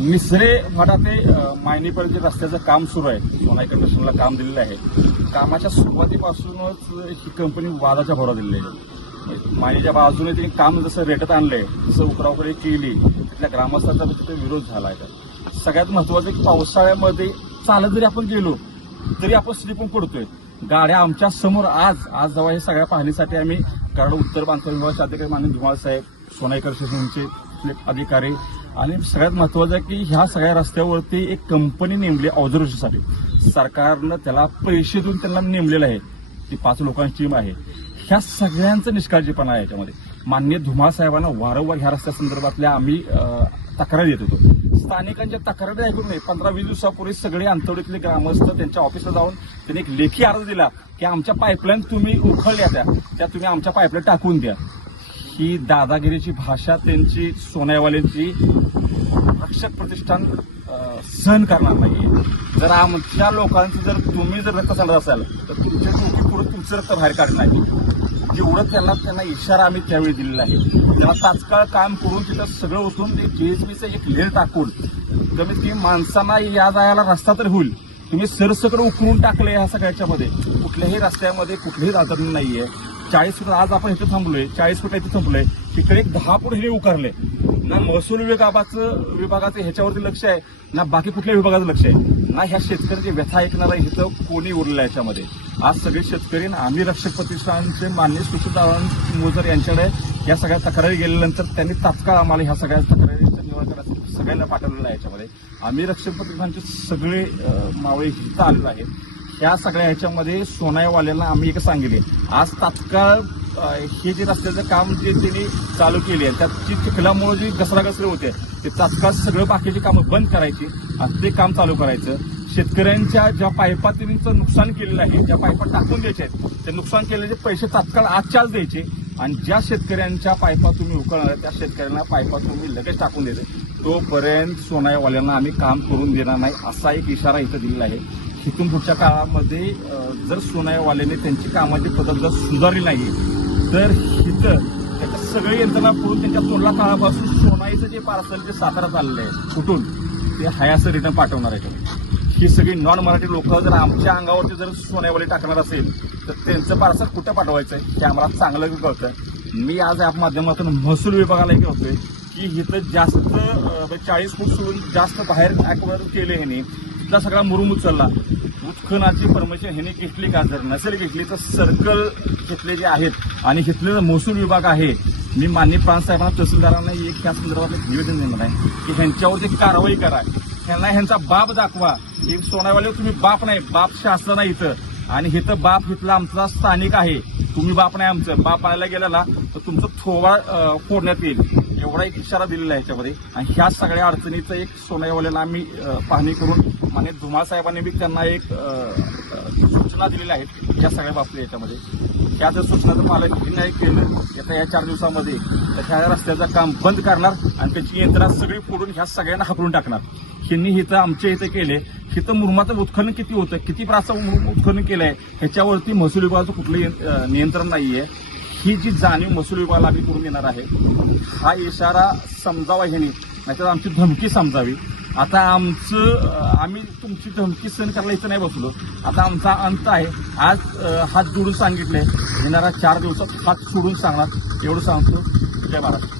मिसरे फाटा ते मायनीपर्यंत रस्त्याचं काम सुरू आहे सोनाई कंडक्शनला काम दिलेलं आहे कामाच्या सुरुवातीपासूनच ही कंपनी वादाच्या भरा दिलेली आहे. मायनीच्या बाजूने त्यांनी काम जसं रेटत आणलंय जसं उकरावकडे केली तिथल्या ग्रामस्थांचा तिथे विरोध झाला आहे सगळ्यात महत्वाचं की पावसाळ्यामध्ये चालत जरी आपण गेलो तरी आपण स्लिपून पडतोय गाड्या आमच्यासमोर आज आज जेव्हा हे सगळ्या पाहणीसाठी आम्ही कारण उत्तर बांधकाम विभागाचे अधिकारी माननीय धुमाळ साहेब सोनाईकर स्टेशनचे अधिकारी आणि सगळ्यात महत्वाचं आहे की ह्या सगळ्या रस्त्यावरती एक कंपनी नेमली ऑब्झर्वेशनसाठी सरकारनं त्याला पैसे देऊन त्यांना नेमलेलं आहे. ती पाच लोकांची टीम आहे. ह्या सगळ्यांचं निष्काळजीपणा आहे याच्यामध्ये. मान्य धुमाळ साहेबांना वारंवार ह्या रस्त्या संदर्भातल्या आम्ही तक्रारी देत होतो. स्थानिकांच्या तक्रारी ऐकून नाही पंधरा वीस दिवसापूर्वी सगळे अंतवडीतले ग्रामस्थ त्यांच्या ऑफिसला जाऊन त्यांनी एक लेखी अर्ज दिला की आमच्या पाईपलाईन तुम्ही उखळल्या त्या. त्या तुम्ही आमच्या पाईपलाईन टाकून द्या. ही दादागिरीची भाषा त्यांची सोन्यावाल्यांची रक्षक प्रतिष्ठान सहन करणार नाही जर आमच्या लोकांचं जर तुम्ही जर रक्त चालत असाल तर तुमच्या डोकी पुढे तुमचं रक्त बाहेर काढणार नाही. जेवढं त्यांना त्यांना इशारा आम्ही त्यावेळी दिलेला आहे. त्यांना तात्काळ काम करून तिथं सगळं उतरून ते जीएसबीचं एक लेर टाकून कमीत कमी माणसांना या जायला रस्ता तर होईल. तुम्ही सरसकड उकरून टाकलं ह्या सगळ्याच्यामध्ये. कुठल्याही रस्त्यामध्ये कुठलीही नाही आहे चाळीस फूट आज आपण इथे थांबलोय चाळीस फूट इथे थांबलोय. तिकडे एक दहा फूट हिरे उकारले. ना महसूल विभागाचं विभागाचं ह्याच्यावरती लक्ष आहे ना बाकी कुठल्या विभागाचं लक्ष आहे? ना ह्या शेतकऱ्याची व्यथा ऐकणारा इथं कोणी उरलं याच्यामध्ये? आज सगळे शेतकरी आम्ही रक्षक प्रतिष्ठानचे मान्य सुशीलदारां मोजर यांच्याकडे या सगळ्या तक्रारी गेल्यानंतर त्यांनी तात्काळ आम्हाला ह्या सगळ्या तक्रारीचं निवारण करायचं सगळ्यांना पाठवलेलं आहे याच्यामध्ये. आम्ही रक्षक प्रतिष्ठानचे सगळे मावळे हिथं आलेलो आहे. या सगळ्या ह्याच्यामध्ये सोनाईवाल्यांना आम्ही एक सांगितले. आज तात्काळ हे जे रस्त्याचं काम जे त्यांनी चालू केले आहे त्यात जी चिखलामुळे जी घसराघसरी होते ते तात्काळ सगळं बाकीची कामं बंद करायची आणि ते काम चालू करायचं. शेतकऱ्यांच्या ज्या पायपा त्यांचं नुकसान केलेलं आहे ज्या पायपा टाकून द्यायच्या आहेत ते नुकसान केलेले पैसे तात्काळ आजच्याच द्यायचे आणि ज्या शेतकऱ्यांच्या पायपा तुम्ही उकळणार त्या शेतकऱ्यांना पायपा तुम्ही लगेच टाकून द्यायचे. तोपर्यंत सोनाईवाल्यांना आम्ही काम करून देणार नाही असा एक इशारा इथं दिलेला आहे. इथून पुढच्या काळामध्ये जर सोनाईवाल्यांनी त्यांची कामाची पद्धत जर सुधारली नाही तर इथं त्याच्या सगळी यंत्रणा पुढून त्यांच्या तोंडला काळापासून सोनाईचं जे पार्सल जे सातारा चाललंय कुठून ते हयाचं रिटर्न पाठवणार आहे. ही सगळी नॉन मराठी लोक जर आमच्या अंगावरती जर सोन्यावाली टाकणार असेल तर त्यांचं पार्सल कुठं पाठवायचं आहे ते आम्हाला चांगलं कळतं. मी आज या माध्यमातून महसूल विभागाला एक होतोय की इथं जास्त चाळीस फूट सोडून जास्त बाहेर ॲक्वर केले ह्याने इथला सगळा मुरुम उचलला. उत्खनाची परमिशन ह्याने घेतली का जर नसेल घेतली तर सर्कल घेतले जे आहेत. आणि घेतलेला महसूल विभाग आहे. मी मान्य प्रांतसाहेबांना तहसीलदारांना एक त्या संदर्भात एक निवेदन देणार आहे की ह्यांच्यावरती कारवाई करा. ह्यांना ह्यांचा बाप दाखवा. एक सोनावाले तुम्ही बाप नाही बाप शास्त्र नाही इथं. आणि इथं बाप इथला आमचा स्थानिक आहे. तुम्ही बाप नाही आमचं. बाप आणायला गेलेला तर तुमचं थोवा फोडण्यात येईल. एवढा एक इशारा दिलेला आहे याच्यामध्ये. आणि ह्या सगळ्या अडचणीचं एक सोनाईवाल्याला आम्ही पाहणी करून माने धुमासाहेबांनी बी त्यांना एक सूचना दिलेल्या आहेत या सगळ्या बाबतीत याच्यामध्ये. ह्या जर सूचना पालन मला नाही केलं येत्या या चार दिवसामध्ये तर ह्या रस्त्याचं काम बंद करणार आणि त्याची यंत्रणा सगळी फोडून ह्या सगळ्यांना हाकलून टाकणार. ह्यांनी इथं आमच्या इथं केले इथं मुरमाचं उत्खनन किती होतं किती प्राचं उत्खनन आहे ह्याच्यावरती महसूल विभागाचं कुठलं नियंत्रण नियंत्रण आहे ही जी जाणीव महसूल विभागाला आम्ही करून येणार आहे हा इशारा समजावा ह्याने. नाहीतर आमची धमकी समजावी. आता आमचं आम्ही तुमची धमकी सहन करायला इथं नाही बसलो. आता आमचा अंत आहे. आज हात जोडून सांगितले येणाऱ्या चार दिवसात हात सोडून सांगणार. एवढं सांगतो. जय महाराज